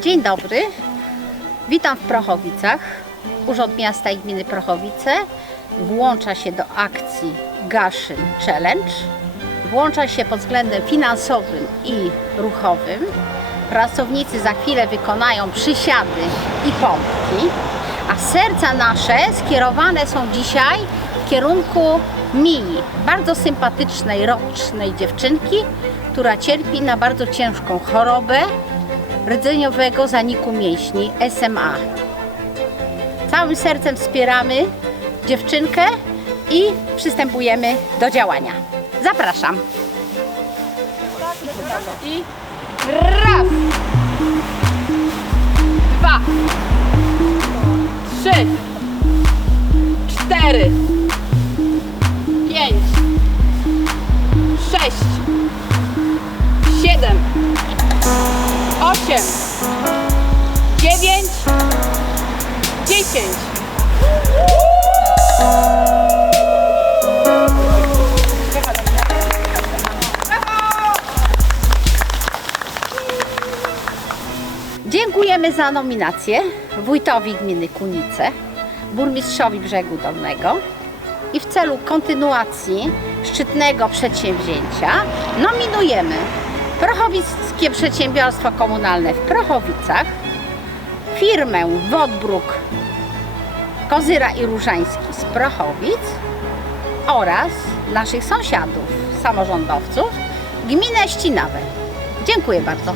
Dzień dobry, witam w Prochowicach. Urząd Miasta i Gminy Prochowice włącza się do akcji Gaszyn Challenge. Włącza się pod względem finansowym i ruchowym. Pracownicy za chwilę wykonają przysiady i pompki, a serca nasze skierowane są dzisiaj w kierunku Mini, bardzo sympatycznej, rocznej dziewczynki, która cierpi na bardzo ciężką chorobę rdzeniowego zaniku mięśni SMA. Całym sercem wspieramy dziewczynkę i przystępujemy do działania. Zapraszam. I raz, dwa, trzy, cztery, 10. Dziękujemy za nominację wójtowi gminy Kunice, burmistrzowi Brzegu Dolnego i w celu kontynuacji szczytnego przedsięwzięcia nominujemy Prochowickie Przedsiębiorstwo Komunalne w Prochowicach, firmę Wodbruk Kozyra i Różański z Prochowic oraz naszych sąsiadów, samorządowców, gminę Ścinawe. Dziękuję bardzo.